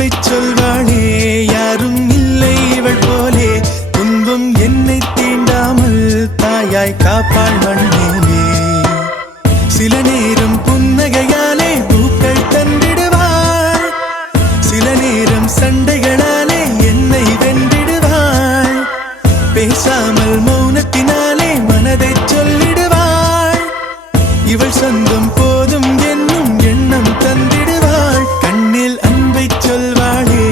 அன்பை சொல்வாளே யாரும் இல்லை இவள் போலே துன்பம் என்னை தீண்டாமல் தாயாய் காப்பாள் மண்ணிலே சில நேரம் புன்னகையாலே பூக்கள் தந்திடுவாள் சில நேரம் சண்டைகளாலே என்னை வென்றிடுவாள் பேசாமல் மௌனத்தினாலே மனதை சொல்லிடுவாள் இவள் சொந்தம் போதும் என்னும் எண்ணம் தந்திடுவாள் கண்ணில் அன்பை சொல்வாளே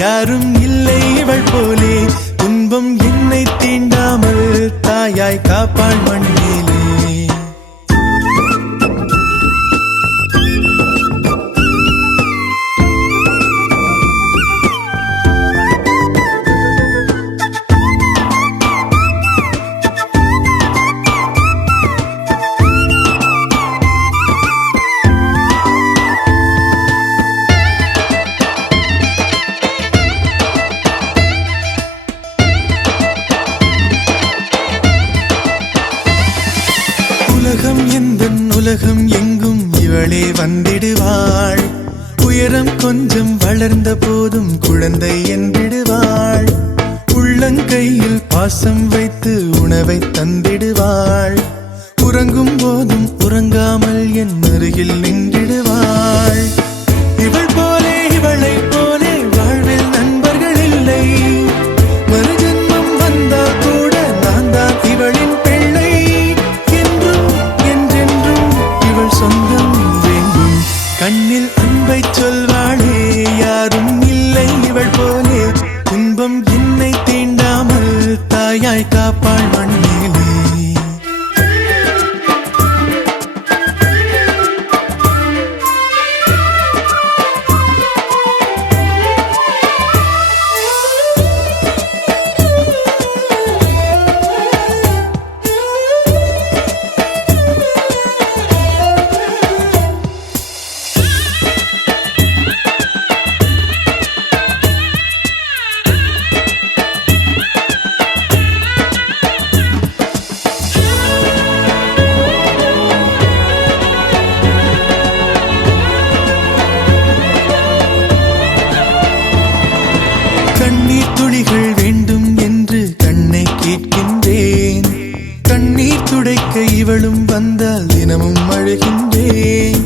யாரும் இல்லை இவள் போலே துன்பம் என்னை தீண்டாமல் தாயாய் காப்பாள் மண்ணிலே உலகம் எந்தன் உலகம் எங்கும் இவளே வந்திடுவாள் உயரம் கொஞ்சம் வளர்ந்த போதும் குழந்தை என்றிடுவாள் உள்ளங்கையில் பாசம் வைத்து உணவை தந்திடுவாள் உறங்கும் போதும் உறங்காமல் என் அருகில் நின்றிடுவாள் இவள் போலே இவளை போலே வாழ்வில் நண்பர்கள் இல்லை மறுஜன்மம் வந்தால் கூட நான் தான் இவளின் பிள்ளை சொந்தம் வேண்டும் கண்ணில் அன்பை சொல்வாளே யாரும் இல்லை இவள் போலே துன்பம் என்னை தீண்டாமல் தாயாய் காப்பாள் மண்ணிலே கண்ணீர் துளிகள் வேண்டும் என்று கண்ணை கேட்கின்றேன் கண்ணீர் துடைக்க இவளும் வந்தால் தினமும் அழுகின்றேன்